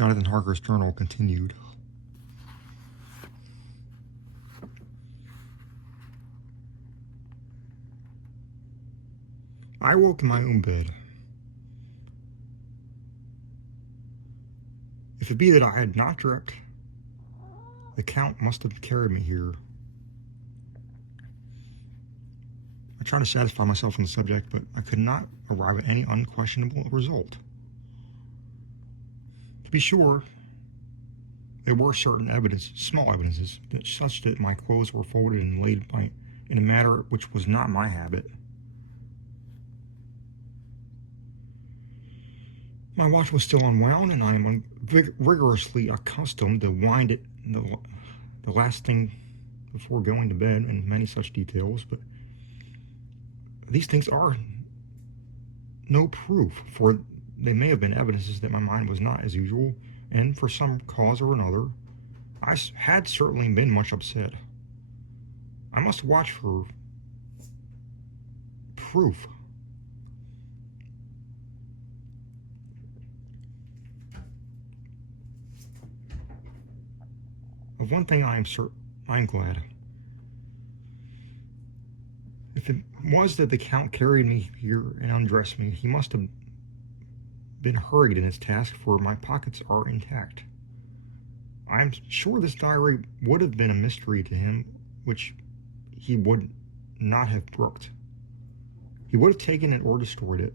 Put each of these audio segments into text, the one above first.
Jonathan Harker's journal continued. I woke in my own bed. If it be that I had not dreamt, the Count must have carried me here. I tried to satisfy myself on the subject, but I could not arrive at any unquestionable result. To be sure, there were certain small evidences, such that my clothes were folded and laid in a manner which was not my habit. My watch was still unwound, and I am rigorously accustomed to wind it the last thing before going to bed, and many such details, but these things are no proof, for they may have been evidences that my mind was not as usual, and for some cause or another, I had certainly been much upset. I must watch for proof. Of one thing I am glad. If it was that the Count carried me here and undressed me, he must have been hurried in his task, for my pockets are intact. I am sure this diary would have been a mystery to him which he would not have brooked. He would have taken it or destroyed it.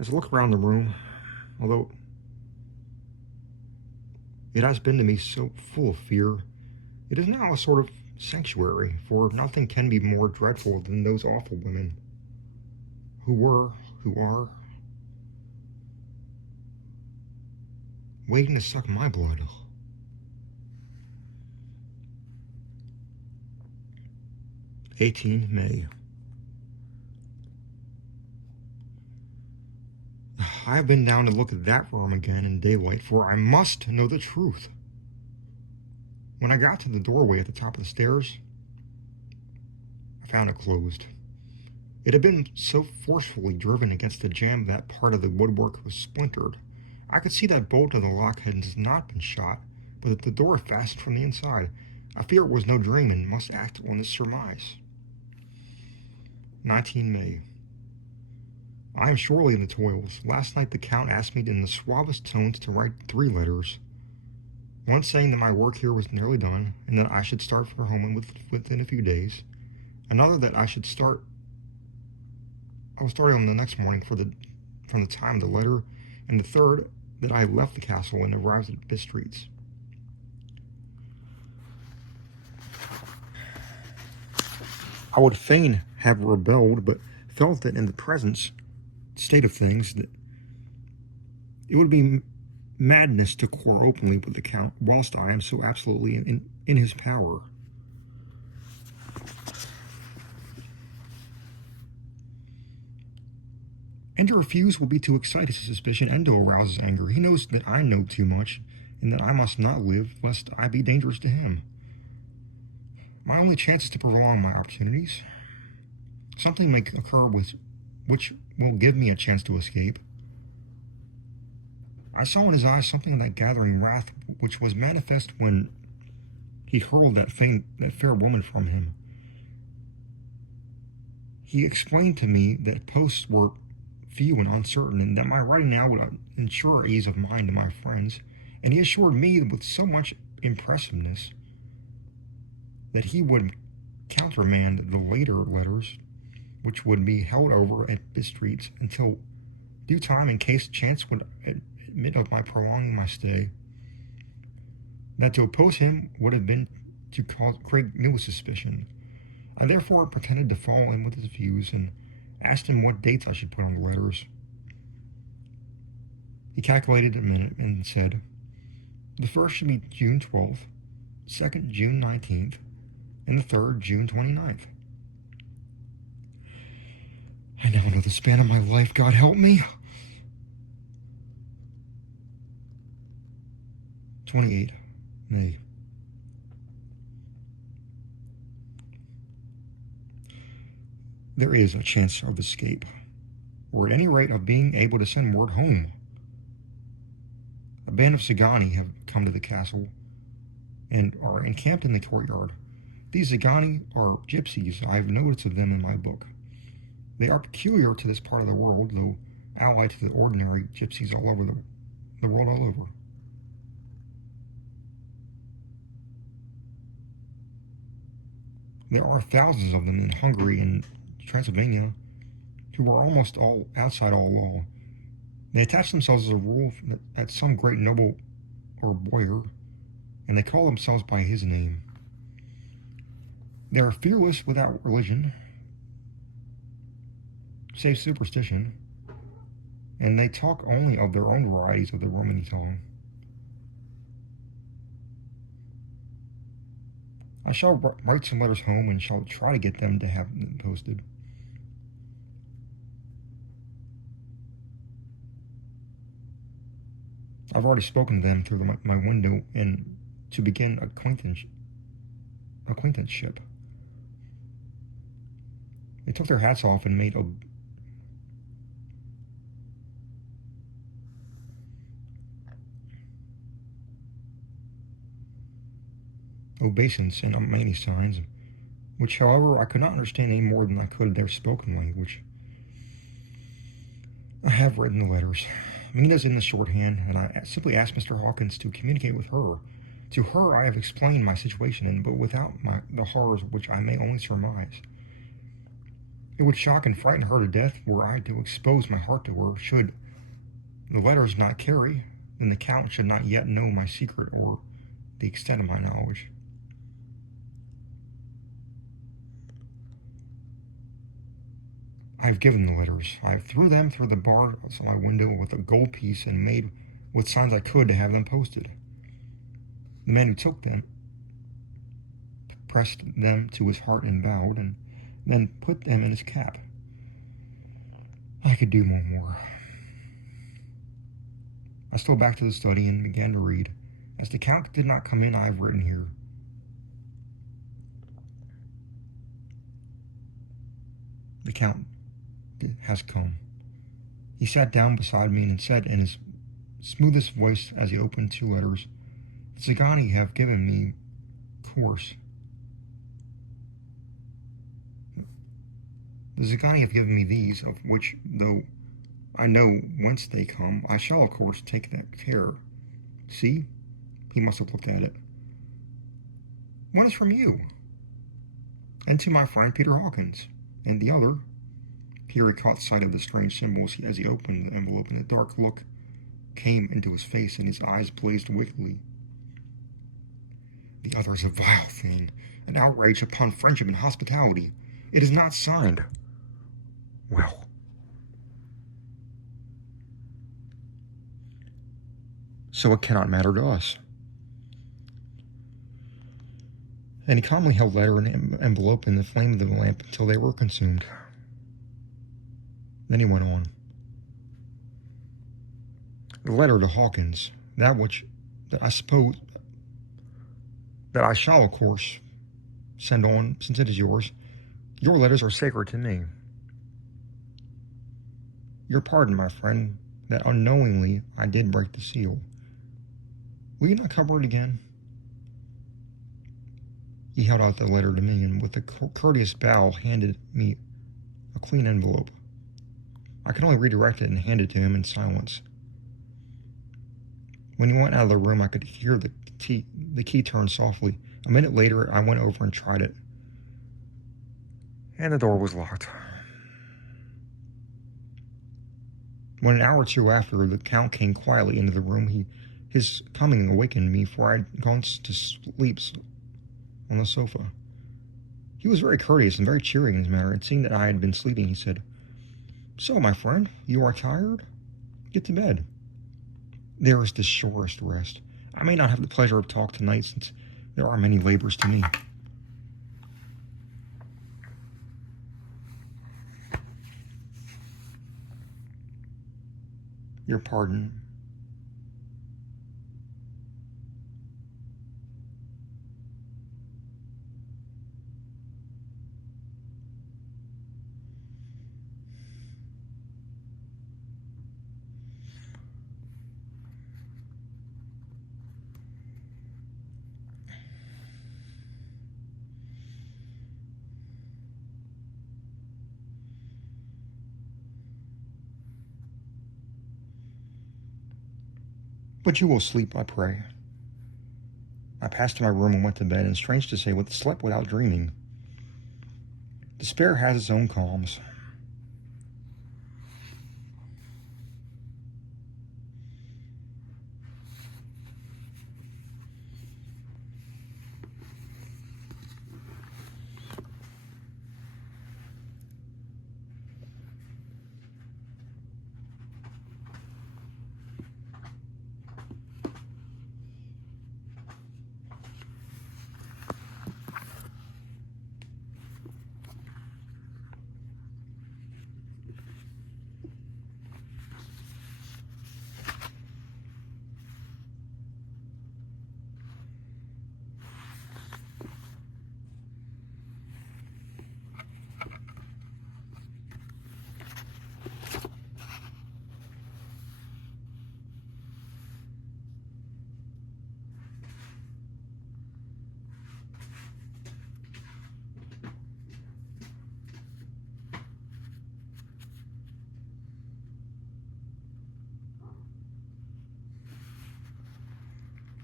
As I look around the room, although it has been to me so full of fear, it is now a sort of sanctuary, for nothing can be more dreadful than those awful women who are, waiting to suck my blood. May 18. I have been down to look at that room again in daylight, for I must know the truth. When I got to the doorway at the top of the stairs, I found it closed. It had been so forcefully driven against the jamb that part of the woodwork was splintered. I could see that bolt of the lock had not been shot, but that the door fastened from the inside. I fear it was no dream and must act on this surmise. 19 May. I am surely in the toils. Last night the Count asked me in the suavest tones to write 3 letters. One saying that my work here was nearly done, and that I should start for home within a few days. Another that I was starting on the next morning from the time of the letter, and the third that I had left the castle and arrived at Bistreet's. I would fain have rebelled, but felt that in the present state of things that it would be madness to quarrel openly with the Count whilst I am so absolutely in his power. And to refuse will be to excite his suspicion and to arouse his anger. He knows that I know too much, and that I must not live, lest I be dangerous to him. My only chance is to prolong my opportunities. Something may occur which will give me a chance to escape. I saw in his eyes something of that gathering wrath which was manifest when he hurled that fair woman from him. He explained to me that posts were few and uncertain, and that my writing now would ensure ease of mind to my friends, and he assured me with so much impressiveness that he would countermand the later letters, which would be held over at Bistreet's until due time, in case chance would admit of my prolonging my stay. That to oppose him would have been to create new suspicion. I therefore pretended to fall in with his views, and asked him what dates I should put on the letters. He calculated a minute and said, the first should be June 12th, second June 19th, and the third June 29th. I now know the span of my life, God help me. 28 May. There is a chance of escape, or at any rate of being able to send word home. band of Zagani have come to the castle and are encamped in the courtyard. These Zagani are gypsies. I have notice of them in my book. They are peculiar to this part of the world, though allied to the ordinary gypsies all over the world all over. There are thousands of them in Hungary and Transylvania who are almost all outside all law. They attach themselves as a rule at some great noble or boyar, and they call themselves by his name. They are fearless without religion, save superstition, and they talk only of their own varieties of the Romany tongue. I shall write some letters home and shall try to get them to have them posted. I've already spoken to them through my window and to begin acquaintanceship. They took their hats off and made obeisance and many signs, which, however, I could not understand any more than I could their spoken language. I have written the letters. Mina's in the shorthand, and I simply asked Mr. Hawkins to communicate with her. To her I have explained my situation, but without the horrors which I may only surmise. It would shock and frighten her to death were I to expose my heart to her. Should the letters not carry, then the Count should not yet know my secret or the extent of my knowledge. I have given the letters. I threw them through the bars of my window with a gold piece and made what signs I could to have them posted. The man who took them pressed them to his heart and bowed, and then put them in his cap. I could do no more. I stole back to the study and began to read. As the Count did not come in, I have written here. The Count has come. He sat down beside me and said in his smoothest voice as he opened two letters, "The Zagani have given me course. The Zagani have given me these, of which, though I know whence they come, I shall, of course, take that care. See?" He must have looked at it. "One is from you, and to my friend Peter Hawkins, and the other." Here he caught sight of the strange symbols as he opened the envelope, and a dark look came into his face, and his eyes blazed wickedly. "The other is a vile thing, an outrage upon friendship and hospitality. It is not signed. Well, so it cannot matter to us." And he calmly held letter and envelope in the flame of the lamp until they were consumed. Then he went on. "The letter to Hawkins, that I shall, of course, send on, since it is yours. Your letters are sacred to me. Your pardon, my friend, that unknowingly I did break the seal. Will you not cover it again?" He held out the letter to me, and with a courteous bow handed me a clean envelope. I could only redirect it and hand it to him in silence. When he went out of the room, I could hear the key turn softly. A minute later, I went over and tried it, and the door was locked. When an hour or two after, the Count came quietly into the room, his coming awakened me, for I had gone to sleep on the sofa. He was very courteous and very cheering in his manner, and seeing that I had been sleeping, he said, "So, my friend, you are tired? Get to bed. There is the surest rest. I may not have the pleasure of talk tonight, since there are many labors to me." Your pardon. But you will sleep, I pray. I passed to my room and went to bed, and strange to say, slept without dreaming. Despair has its own calms.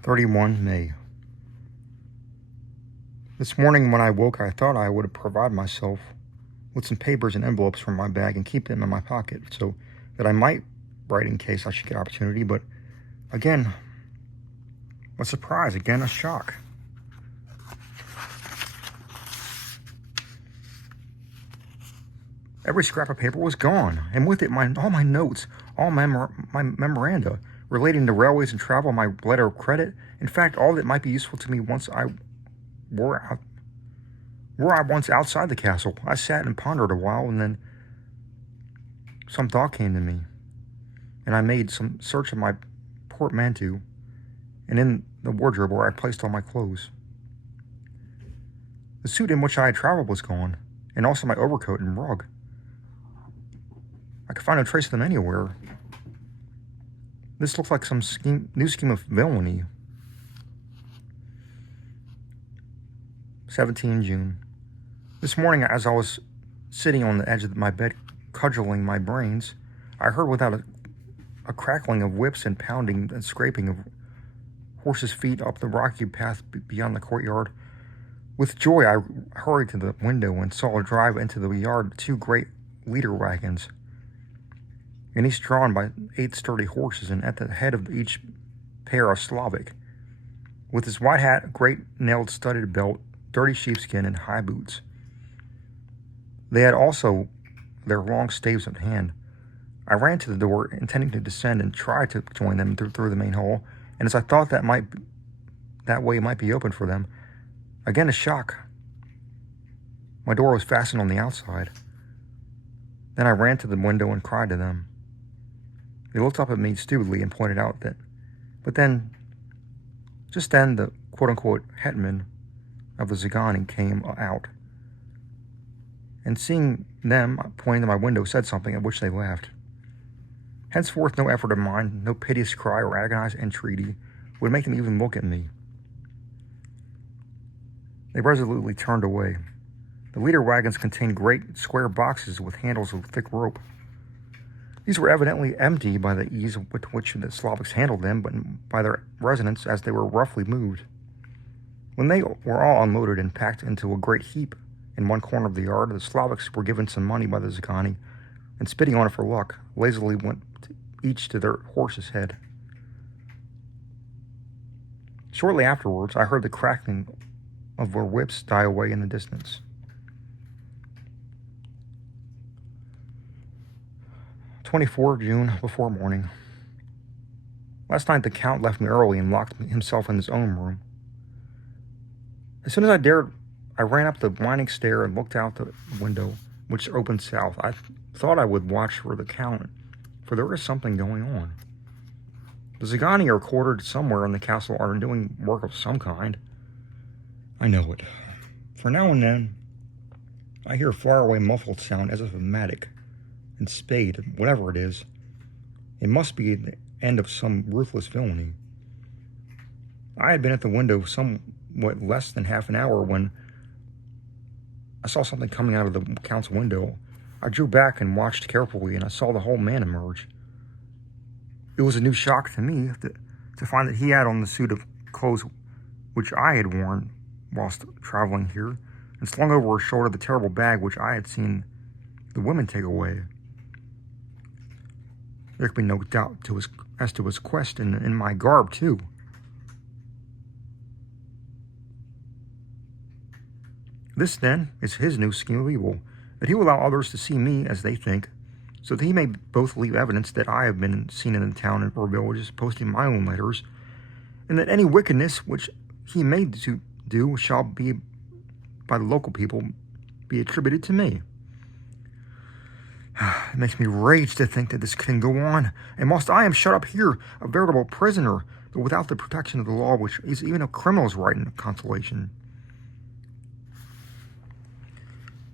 May 31. This morning when I woke, I thought I would provide myself with some papers and envelopes from my bag and keep them in my pocket so that I might write in case I should get opportunity. But again, a surprise, again, a shock. Every scrap of paper was gone, and with it all my notes, all my memoranda relating to railways and travel, my letter of credit. In fact, all that might be useful to me once were I once outside the castle. I sat and pondered a while, and then some thought came to me, and I made some search of my portmanteau and in the wardrobe where I placed all my clothes. The suit in which I had traveled was gone, and also my overcoat and rug. I could find no trace of them anywhere. This looked like some new scheme of villainy. 17 June. This morning, as I was sitting on the edge of my bed, cudgeling my brains, I heard without a crackling of whips and pounding and scraping of horses' feet up the rocky path beyond the courtyard. With joy, I hurried to the window and saw drive into the yard 2 great leader wagons, and each drawn by 8 sturdy horses, and at the head of each pair a Slavic, with his white hat, great nailed studded belt, dirty sheepskin, and high boots. They had also their long staves at hand. I ran to the door, intending to descend and try to join them through the main hall, and as I thought that way might be open for them, again a shock. My door was fastened on the outside. Then I ran to the window and cried to them. They looked up at me stupidly and pointed out that, just then, the quote-unquote hetman of the Zagani came out, and seeing them, pointing to my window, said something at which they laughed. Henceforth, no effort of mine, no piteous cry or agonized entreaty would make them even look at me. They resolutely turned away. The leader wagons contained great square boxes with handles of thick rope. These were evidently empty by the ease with which the Slavics handled them, but by their resonance as they were roughly moved. When they were all unloaded and packed into a great heap in one corner of the yard, the Slavics were given some money by the Zagani, and spitting on it for luck, lazily went each to their horse's head. Shortly afterwards, I heard the cracking of their whips die away in the distance. 24 June, before morning. Last night the Count left me early and locked himself in his own room. As soon as I dared, I ran up the winding stair and looked out the window, which opened south. I thought I would watch for the Count, for there is something going on. The Zagani are quartered somewhere in the castle, are doing work of some kind. I know it. For now and then, I hear a faraway muffled sound as of a mattock and spade, whatever it is. It must be the end of some ruthless villainy. I had been at the window somewhat less than half an hour when I saw something coming out of the Count's window. I drew back and watched carefully, and I saw the whole man emerge. It was a new shock to me. to find that he had on the suit of clothes which I had worn whilst traveling here, and slung over his shoulder the terrible bag which I had seen the women take away. There could be no doubt as to his quest in my garb, too. This, then, is his new scheme of evil, that he will allow others to see me as they think, so that he may both leave evidence that I have been seen in the town or villages posting my own letters, and that any wickedness which he may do shall be, by the local people, be attributed to me. It makes me rage to think that this can go on, and whilst I am shut up here, a veritable prisoner, but without the protection of the law, which is even a criminal's right and consolation.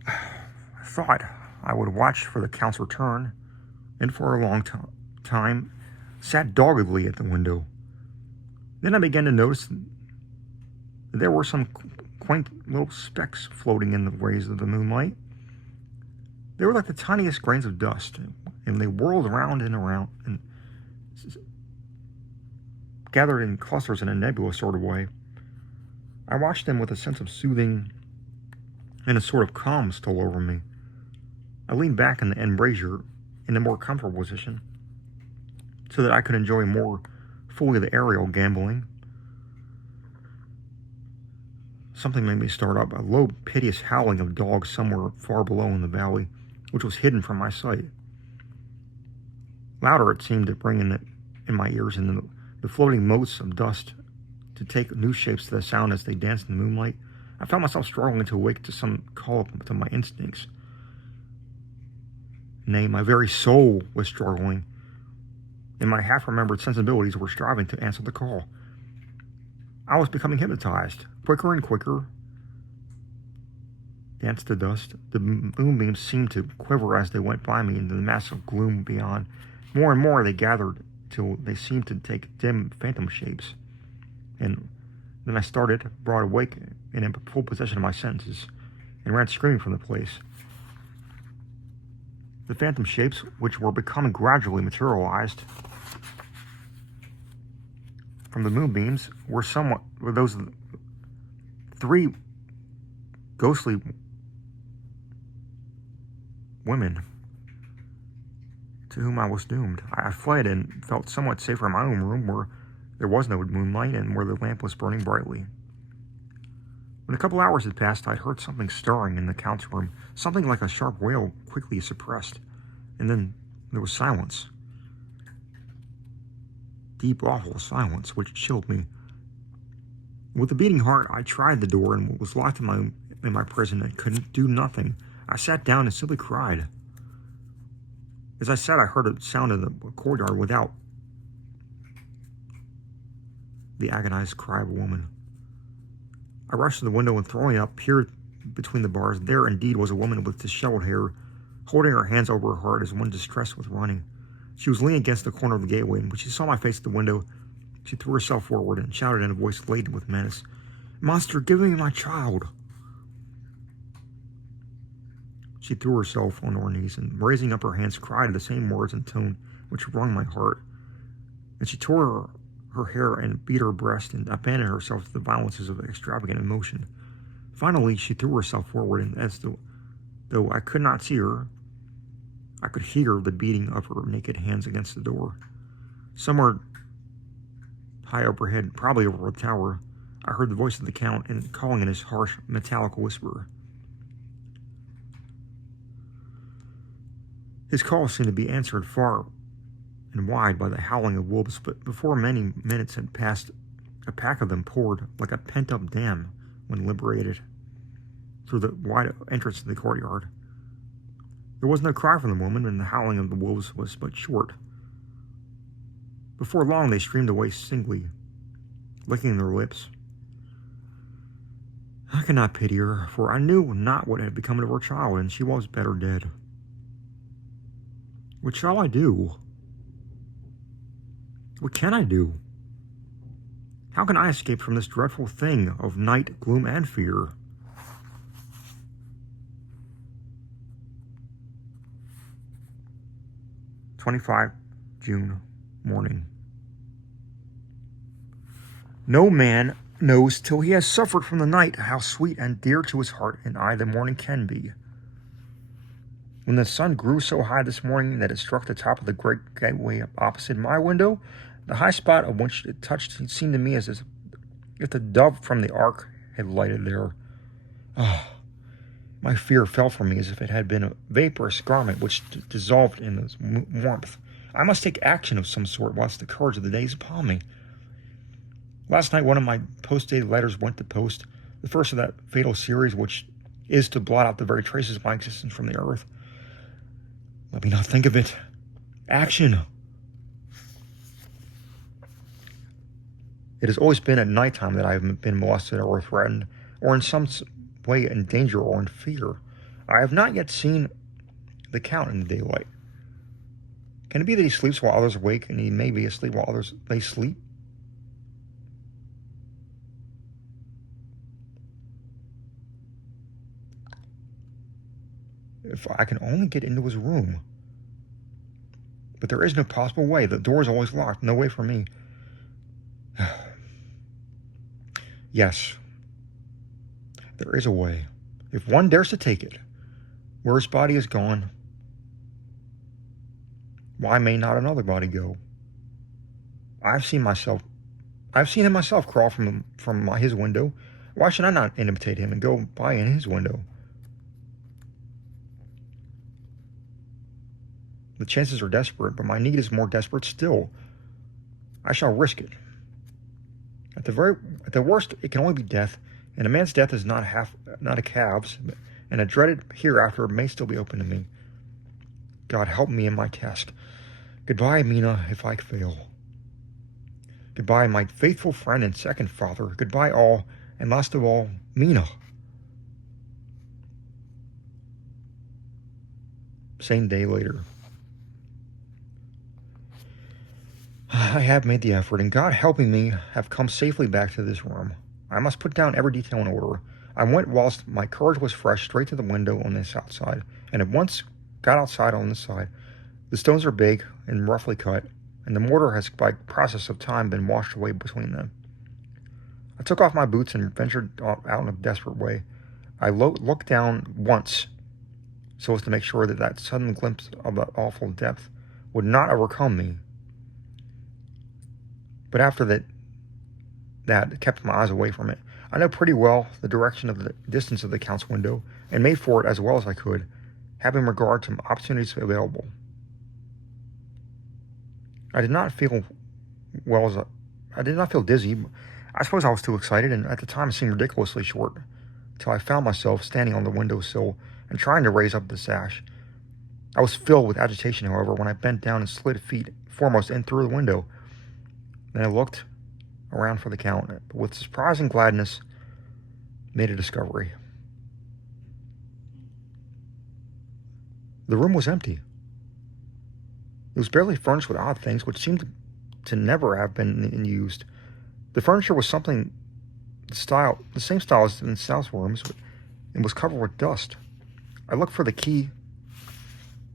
I thought I would watch for the Count's return, and for a long time sat doggedly at the window. Then I began to notice that there were some quaint little specks floating in the rays of the moonlight. They were like the tiniest grains of dust, and they whirled around and around and gathered in clusters in a nebulous sort of way. I watched them with a sense of soothing and a sort of calm stole over me. I leaned back in the embrasure in a more comfortable position so that I could enjoy more fully the aerial gambling. Something made me start up, a low, piteous howling of dogs somewhere far below in the valley, which was hidden from my sight. Louder it seemed to ring in my ears, and the floating motes of dust to take new shapes to the sound as they danced in the moonlight. I found myself struggling to awake to some call to my instincts. Nay, my very soul was struggling, and my half-remembered sensibilities were striving to answer the call. I was becoming hypnotized, quicker and quicker. Danced to dust. The moonbeams seemed to quiver as they went by me into the mass of gloom beyond. More and more they gathered till they seemed to take dim phantom shapes. And then I started, broad awake and in full possession of my senses, and ran screaming from the place. The phantom shapes, which were becoming gradually materialized from the moonbeams, were those three ghostly women to whom I was doomed. I fled and felt somewhat safer in my own room, where there was no moonlight and where the lamp was burning brightly. When a couple hours had passed, I heard something stirring in the Count's room, something like a sharp wail quickly suppressed, and then there was silence. Deep, awful silence, which chilled me. With a beating heart, I tried the door and was locked in my prison and could do nothing. I sat down and simply cried. As I sat, I heard a sound in the courtyard without, the agonized cry of a woman. I rushed to the window and, throwing it up, peered between the bars. There indeed was a woman with disheveled hair, holding her hands over her heart as one distressed with running. She was leaning against the corner of the gateway, and when she saw my face at the window, she threw herself forward and shouted in a voice laden with menace, "Monster, give me my child!" She threw herself on her knees and, raising up her hands, cried the same words and tone which wrung my heart. And she tore her hair and beat her breast and abandoned herself to the violences of extravagant emotion. Finally, she threw herself forward, and though I could not see her, I could hear the beating of her naked hands against the door. Somewhere high overhead, probably over a tower, I heard the voice of the Count and calling in his harsh, metallic whisper. His call seemed to be answered far and wide by the howling of wolves, but before many minutes had passed, a pack of them poured like a pent-up dam when liberated through the wide entrance to the courtyard. There was no cry from the woman, and the howling of the wolves was but short. Before long, they streamed away singly, licking their lips. I could not pity her, for I knew not what had become of her child, and she was better dead. What shall I do? What can I do? How can I escape from this dreadful thing of night, gloom, and fear? June 25 morning. No man knows till he has suffered from the night how sweet and dear to his heart and eye the morning can be. When the sun grew so high this morning that it struck the top of the great gateway opposite my window, the high spot of which it touched seemed to me as if the dove from the ark had lighted there. Ah, my fear fell from me as if it had been a vaporous garment which dissolved in its warmth. I must take action of some sort whilst the courage of the day is upon me. Last night one of my post-dated letters went to post, the first of that fatal series which is to blot out the very traces of my existence from the earth. Let me not think of it. Action! It has always been at nighttime that I have been molested or threatened, or in some way in danger or in fear. I have not yet seen the Count in the daylight. Can it be that he sleeps while others wake, and he may be asleep while others they sleep? If I can only get into his room. But there is no possible way. The door is always locked. No way for me. Yes, there is a way. If one dares to take it, where his body is gone, why may not another body go? I've seen him myself crawl from his window. Why should I not imitate him and go by in his window? The chances are desperate, but my need is more desperate still. I shall risk it. At the worst, it can only be death, and a man's death is not a calf's, and a dreaded hereafter may still be open to me. God help me in my task. Goodbye, Mina, if I fail. Goodbye, my faithful friend and second father. Goodbye, all, and last of all, Mina. Same day later. I have made the effort, and God helping me, have come safely back to this room. I must put down every detail in order. I went whilst my courage was fresh straight to the window on this outside, and at once got outside on this side. The stones are big and roughly cut, and the mortar has by process of time been washed away between them. I took off my boots and ventured out in a desperate way. I looked down once, so as to make sure that sudden glimpse of the awful depth would not overcome me. But after that kept my eyes away from it. I know pretty well the direction of the distance of the Count's window, and made for it as well as I could, having regard to opportunities available. I did not feel dizzy. I suppose I was too excited, and at the time it seemed ridiculously short, till I found myself standing on the windowsill and trying to raise up the sash. I was filled with agitation, however, when I bent down and slid feet foremost in through the window. Then I looked around for the Count, but with surprising gladness, made a discovery. The room was empty. It was barely furnished with odd things which seemed to never have been used. The furniture was the same style as in South's rooms, and was covered with dust. I looked for the key,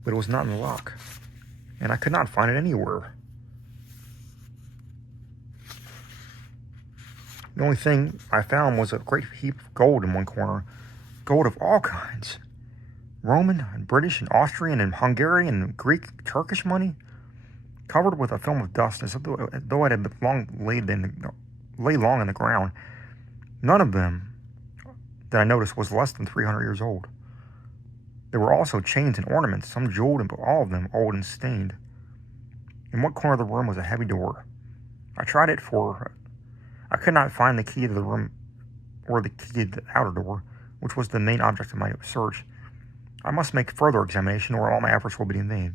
but it was not in the lock, and I could not find it anywhere. The only thing I found was a great heap of gold in one corner. Gold of all kinds. Roman and British and Austrian and Hungarian and Greek, Turkish money, covered with a film of dust as though it had lay long in the ground. None of them that I noticed was less than 300 years old. There were also chains and ornaments, some jeweled, but all of them old and stained. In one corner of the room was a heavy door. I tried it I could not find the key to the room or the key to the outer door, which was the main object of my search. I must make further examination, or all my efforts will be in vain.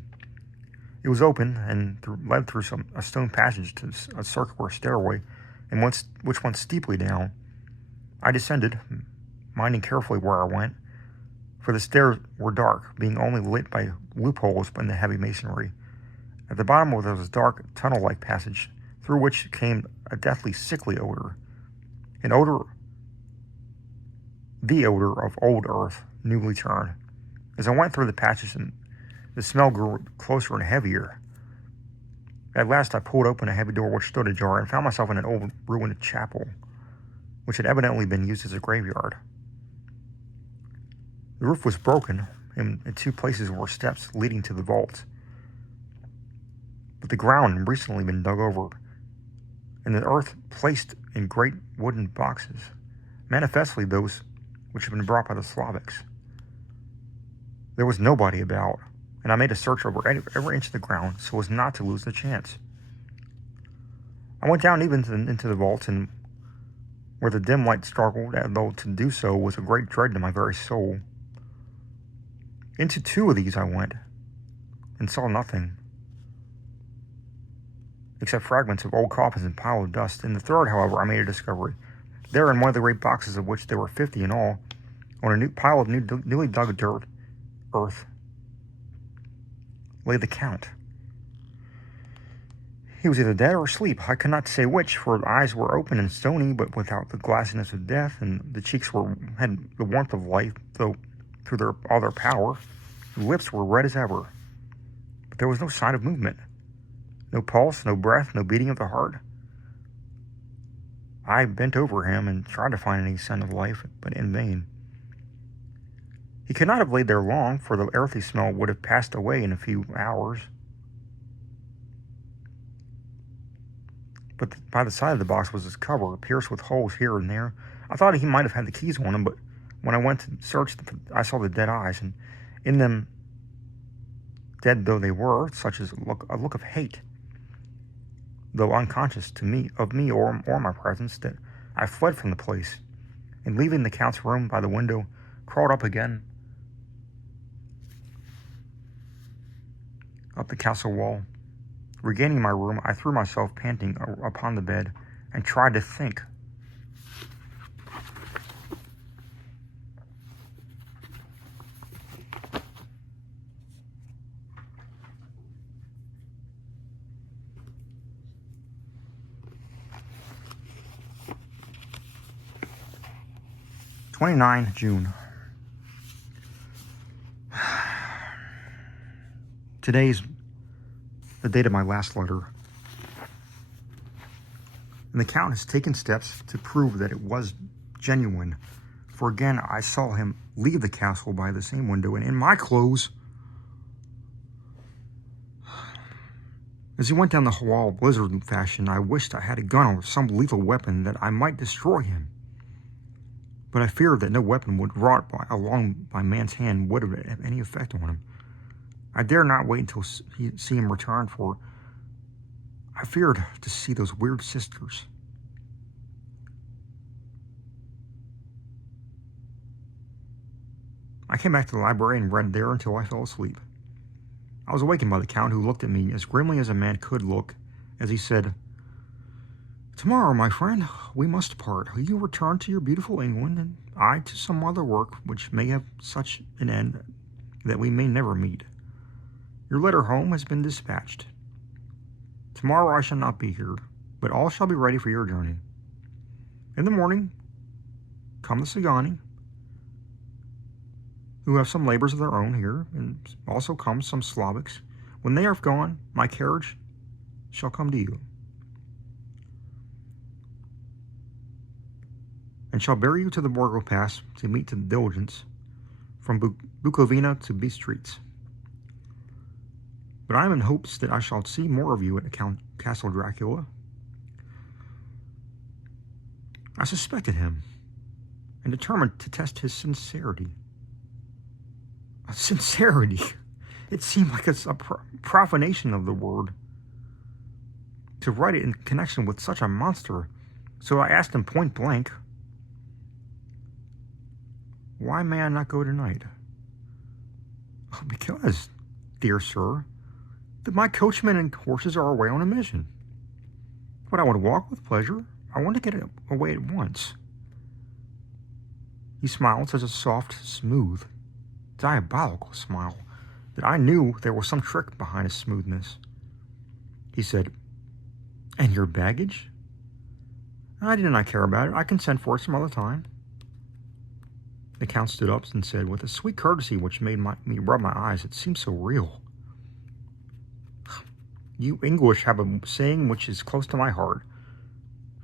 It was open and led through a stone passage to a circular stairway, which went steeply down. I descended, minding carefully where I went, for the stairs were dark, being only lit by loopholes in the heavy masonry. At the bottom there was a dark, tunnel-like passage, through which came a deathly, sickly odor. The odor of old earth, newly turned. As I went through the passage, the smell grew closer and heavier. At last I pulled open a heavy door which stood ajar and found myself in an old ruined chapel, which had evidently been used as a graveyard. The roof was broken, and in 2 places were steps leading to the vault. But the ground had recently been dug over, and the earth placed in great wooden boxes, manifestly those which had been brought by the Slavics. There was nobody about, and I made a search over every inch of the ground so as not to lose the chance. I went down even into the vault, and where the dim light struggled, though to do so was a great dread to my very soul. Into 2 of these I went, and saw nothing, except fragments of old coffins and pile of dust. In the 3rd, however, I made a discovery. There, in one of the great boxes, of which there were 50 in all, on a new pile of newly dug earth, lay the Count. He was either dead or asleep. I could not say which, for his eyes were open and stony, but without the glassiness of death, and the cheeks had the warmth of life, though through all their power. The lips were red as ever, but there was no sign of movement. No pulse, no breath, no beating of the heart. I bent over him and tried to find any sign of life, but in vain. He could not have laid there long, for the earthy smell would have passed away in a few hours. But by the side of the box was his cover, pierced with holes here and there. I thought he might have had the keys on him, but when I went to search, I saw the dead eyes, and in them, dead though they were, such as a look of hate. Though unconscious of me or my presence, that I fled from the place, and leaving the Count's room by the window, crawled up again, up the castle wall. Regaining my room, I threw myself panting upon the bed and tried to think. June 29. Today's the date of my last letter. And the Count has taken steps to prove that it was genuine. For again, I saw him leave the castle by the same window, and in my clothes. As he went down the hall blizzard fashion, I wished I had a gun or some lethal weapon that I might destroy him. But I feared that no weapon wrought by man's hand would have any effect on him. I dared not wait until see him return, for I feared to see those weird sisters. I came back to the library and read there until I fell asleep. I was awakened by the Count, who looked at me as grimly as a man could look, as he said, "Tomorrow, my friend, we must part. You return to your beautiful England, and I to some other work which may have such an end that we may never meet. Your letter home has been dispatched. Tomorrow I shall not be here, but all shall be ready for your journey. In the morning, come the Sagani, who have some labors of their own here, and also come some Slavics. When they are gone, my carriage shall come to you, and shall bear you to the Borgo Pass to meet the diligence from Bukovina to Bistritz. But I am in hopes that I shall see more of you at Castle Dracula." I suspected him, and determined to test his sincerity. Sincerity! It seemed like a profanation of the word to write it in connection with such a monster, so I asked him point blank, "Why may I not go tonight?" "Because, dear sir, that my coachman and horses are away on a mission. But I would walk with pleasure. I want to get away at once." He smiled such a soft, smooth, diabolical smile that I knew there was some trick behind his smoothness. He said, "And your baggage?" "I did not care about it. I can send for it some other time." The Count stood up and said, with a sweet courtesy which made me rub my eyes, it seemed so real, You English have a saying which is close to my heart.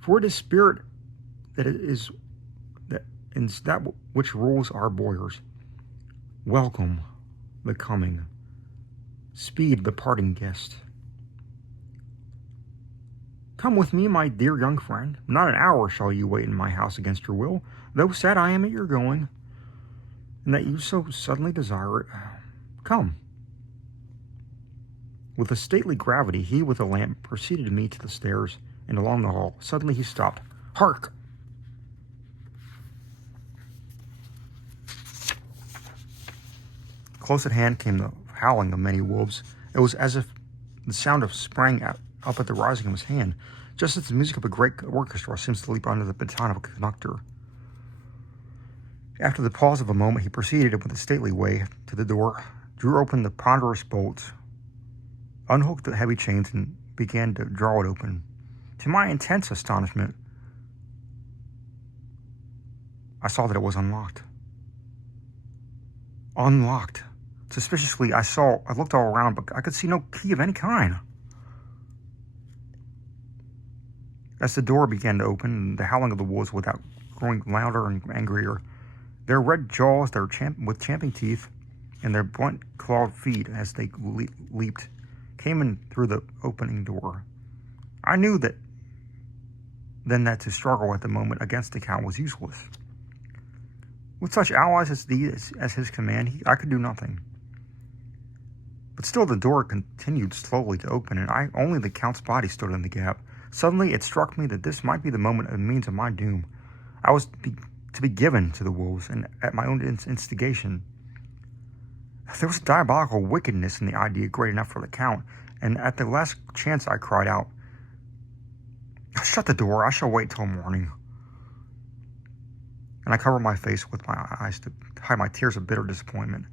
For it is spirit that is that which rules our boyars. Welcome the coming. Speed the parting guest. Come with me, my dear young friend. Not an hour shall you wait in my house against your will, though sad I am at your going, and that you so suddenly desire it. Come. With a stately gravity, he with a lamp preceded me to the stairs and along the hall. Suddenly he stopped. Hark! Close at hand came the howling of many wolves. It was as if the sound of sprang up at the rising of his hand, just as the music of a great orchestra seems to leap under the baton of a conductor. After the pause of a moment, he proceeded with a stately way to the door, drew open the ponderous bolts, unhooked the heavy chains, and began to draw it open. To my intense astonishment, I saw that it was unlocked. Unlocked. Suspiciously, I looked all around, but I could see no key of any kind. As the door began to open, the howling of the wolves without growing louder and angrier, their red jaws, with champing teeth, and their blunt clawed feet as they leaped, came in through the opening door. I knew then that to struggle at the moment against the count was useless. With such allies as these as his command, I could do nothing. But still the door continued slowly to open, and only the Count's body stood in the gap. Suddenly it struck me that this might be the moment and means of my doom. I was to be given to the wolves, and at my own instigation. There was a diabolical wickedness in the idea great enough for the Count, and at the last chance I cried out, "Shut the door, I shall wait till morning." And I covered my face with my eyes to hide my tears of bitter disappointment.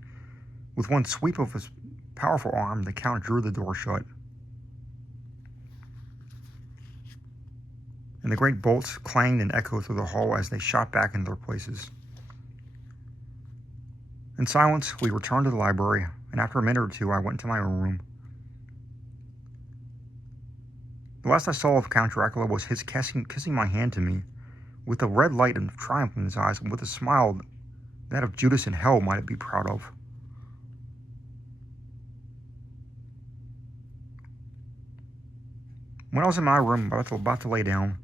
With one sweep of his powerful arm, the Count drew the door shut, and the great bolts clanged and echoed through the hall as they shot back into their places. In silence, we returned to the library, and after a minute or two, I went into my own room. The last I saw of Count Dracula was his kissing my hand to me, with a red light of triumph in his eyes, and with a smile that of Judas in hell might be proud of. When I was in my room about to lay down,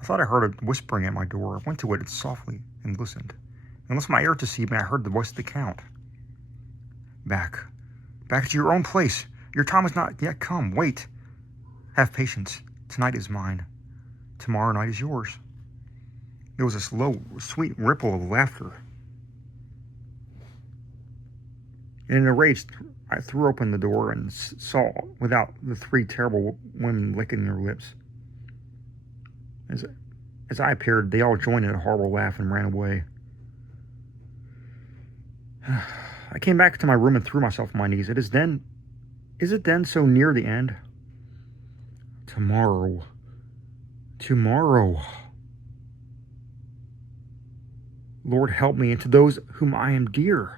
I thought I heard a whispering at my door. I went to it softly and listened. And left my ear to see me, I heard the voice of the Count. Back to your own place. Your time has not yet come. Wait. Have patience. Tonight is mine. Tomorrow night is yours. There was this low, sweet ripple of laughter. And in a rage, I threw open the door and saw without the three terrible women licking their lips. As I appeared, they all joined in a horrible laugh and ran away. I came back to my room and threw myself on my knees. Is it then so near the end? Tomorrow. Lord, help me and to those whom I am dear.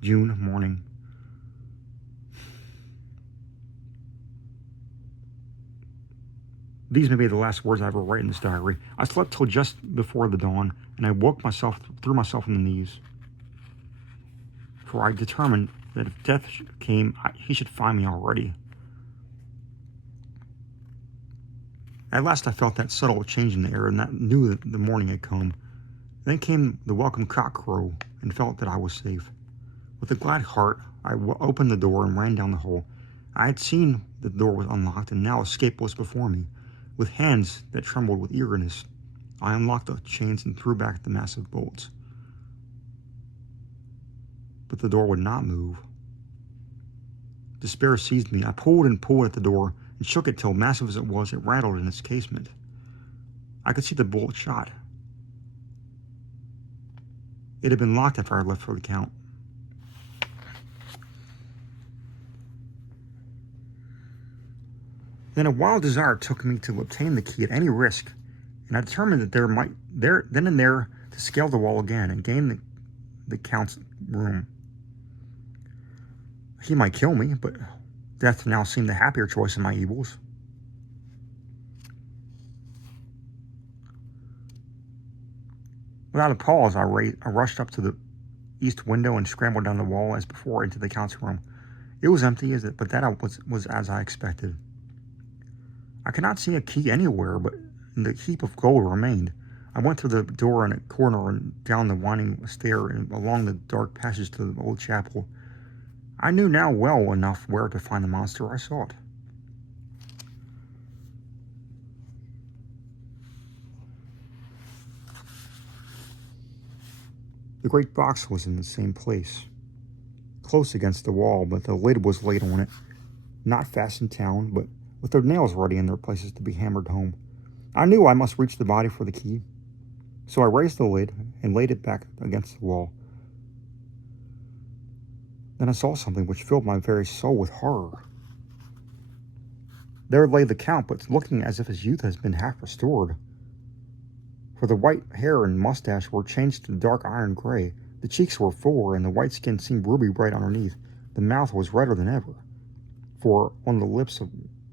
June morning. These may be the last words I ever write in this diary. I slept till just before the dawn, and I threw myself on the knees. For I determined that if death came, he should find me already. At last I felt that subtle change in the air, and that knew that the morning had come. Then came the welcome cock crow, and felt that I was safe. With a glad heart, I opened the door and ran down the hall. I had seen that the door was unlocked, and now escape was before me. With hands that trembled with eagerness, I unlocked the chains and threw back the massive bolts. But the door would not move. Despair seized me. I pulled and pulled at the door and shook it till, massive as it was, it rattled in its casement. I could see the bolt shot. It had been locked after I left for the Count. Then a wild desire took me to obtain the key at any risk, and I determined that then and there to scale the wall again and gain the Count's room. He might kill me, but death now seemed the happier choice in my evils. Without a pause, I rushed up to the east window and scrambled down the wall as before into the Count's room. It was empty, but that was as I expected. I could not see a key anywhere, but the heap of gold remained. I went through the door in a corner and down the winding stair and along the dark passage to the old chapel. I knew now well enough where to find the monster I sought. The great box was in the same place, close against the wall, but the lid was laid on it, not fastened down, but with their nails ready in their places to be hammered home. I knew I must reach the body for the key, so I raised the lid and laid it back against the wall. Then I saw something which filled my very soul with horror. There lay the Count, but looking as if his youth has been half restored. For the white hair and mustache were changed to dark iron gray, the cheeks were fuller, and the white skin seemed ruby bright underneath. The mouth was redder than ever, for on the lips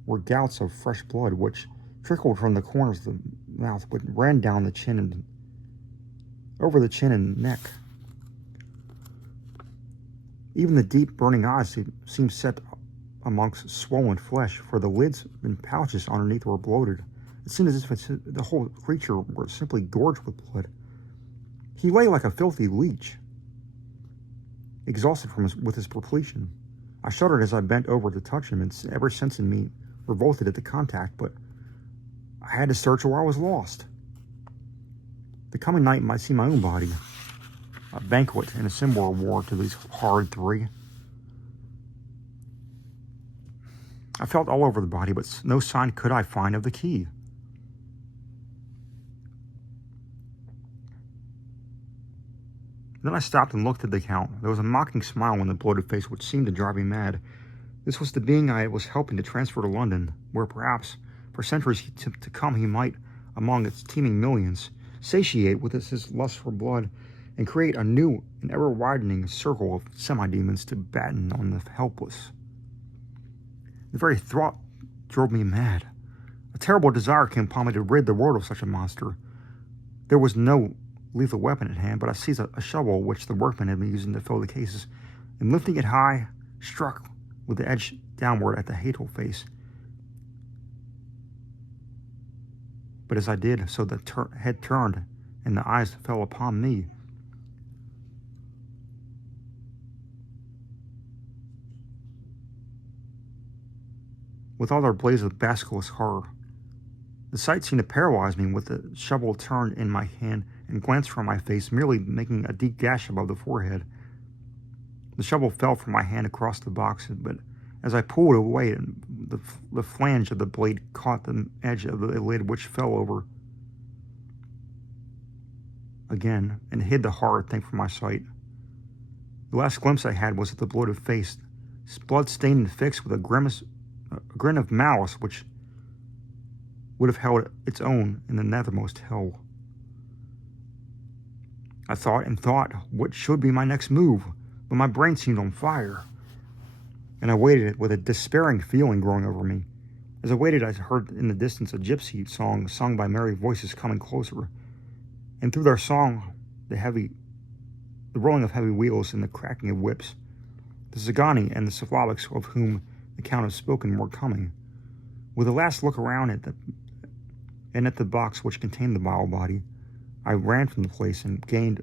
were gouts of fresh blood, which trickled from the corners of the mouth, but ran down the chin and over the chin and neck. Even the deep burning eyes seemed set amongst swollen flesh, for the lids and pouches underneath were bloated. It seemed as if the whole creature were simply gorged with blood. He lay like a filthy leech, exhausted with his repletion. I shuddered as I bent over to touch him, and every sense in me revolted at the contact, but I had to search or I was lost. The coming night might see my own body, a banquet and a similar war to these horrid three. I felt all over the body, but no sign could I find of the key. Then I stopped and looked at the Count. There was a mocking smile on the bloated face which seemed to drive me mad. This was the being I was helping to transfer to London, where perhaps for centuries to come he might, among its teeming millions, satiate with his lust for blood and create a new and ever-widening circle of semi-demons to batten on the helpless. The very thought drove me mad. A terrible desire came upon me to rid the world of such a monster. There was no lethal weapon at hand, but I seized a shovel which the workmen had been using to fill the cases, and lifting it high, struck with the edge downward at the hateful face. But as I did so, the head turned, and the eyes fell upon me. With all their blaze of basilisk horror, the sight seemed to paralyze me. With the shovel turned in my hand and glanced from my face, merely making a deep gash above the forehead. The shovel fell from my hand across the box, but as I pulled away, the flange of the blade caught the edge of the lid, which fell over again and hid the horrid thing from my sight. The last glimpse I had was of the bloated face, blood-stained and fixed, with a grin of malice which would have held its own in the nethermost hell. I thought and thought what should be my next move, but my brain seemed on fire, and I waited with a despairing feeling growing over me. As I waited, I heard in the distance a gypsy song sung by merry voices coming closer, and through their song the rolling of heavy wheels and the cracking of whips. The Zagani and the Slavics of whom the Count had spoken were coming. With a last look around at the box which contained the vile body, I ran from the place and gained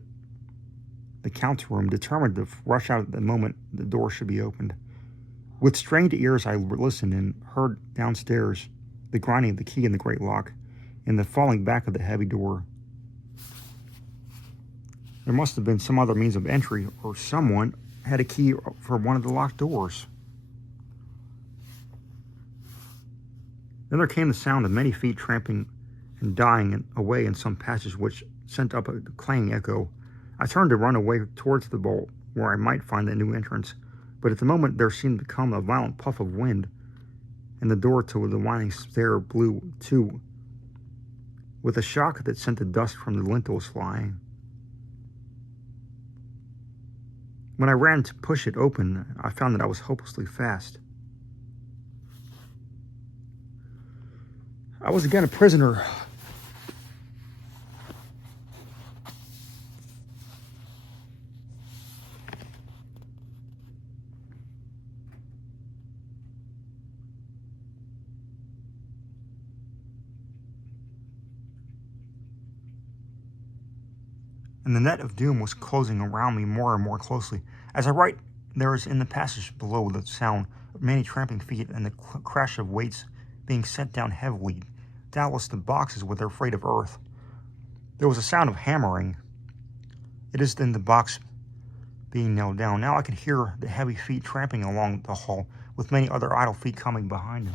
the Count's room, determined to rush out at the moment the door should be opened. With strained ears I listened and heard downstairs the grinding of the key in the great lock and the falling back of the heavy door. There must have been some other means of entry, or someone had a key for one of the locked doors. Then there came the sound of many feet tramping and dying away in some passage which sent up a clanging echo. I turned to run away towards the bolt, where I might find the new entrance, but at the moment there seemed to come a violent puff of wind, and the door to the winding stair blew to with a shock that sent the dust from the lintels flying. When I ran to push it open, I found that I was hopelessly fast. I was again a prisoner. And the net of doom was closing around me more and more closely. As I write, there is in the passage below the sound of many tramping feet and the crash of weights being set down heavily. Doubtless the boxes with their freight of earth. There was a sound of hammering. It is then the box being nailed down. Now I can hear the heavy feet tramping along the hall, with many other idle feet coming behind them.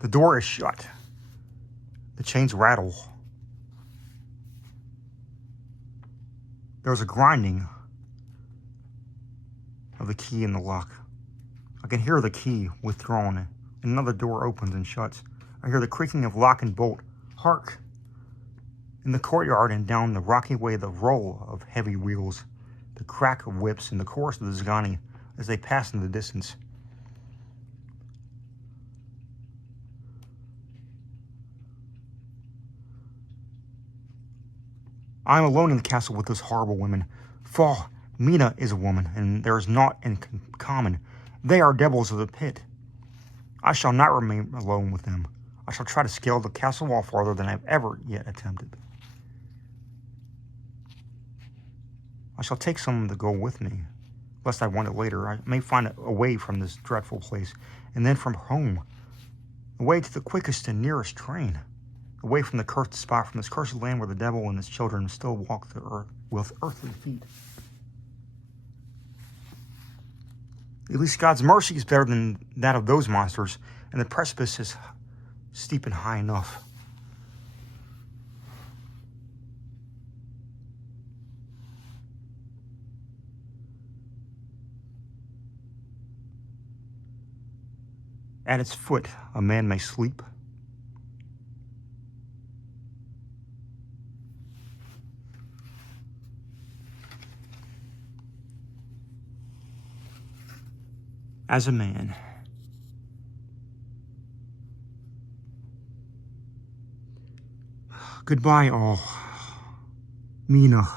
The door is shut. The chains rattle. There's a grinding of the key in the lock. I can hear the key withdrawn, and another door opens and shuts. I hear the creaking of lock and bolt. Hark! In the courtyard and down the rocky way, the roll of heavy wheels, the crack of whips, and the chorus of the Zagani as they pass in the distance. I am alone in the castle with those horrible women. For Mina is a woman, and there is naught in common. They are devils of the pit. I shall not remain alone with them. I shall try to scale the castle wall farther than I have ever yet attempted. I shall take some of the gold with me, lest I want it later. I may find a way from this dreadful place, and then from home, away to the quickest and nearest train. Away from the cursed spot, from this cursed land where the devil and his children still walk the earth with earthly feet. At least God's mercy is better than that of those monsters, and the precipice is steep and high enough. At its foot, a man may sleep. As a man. Goodbye, all. Mina.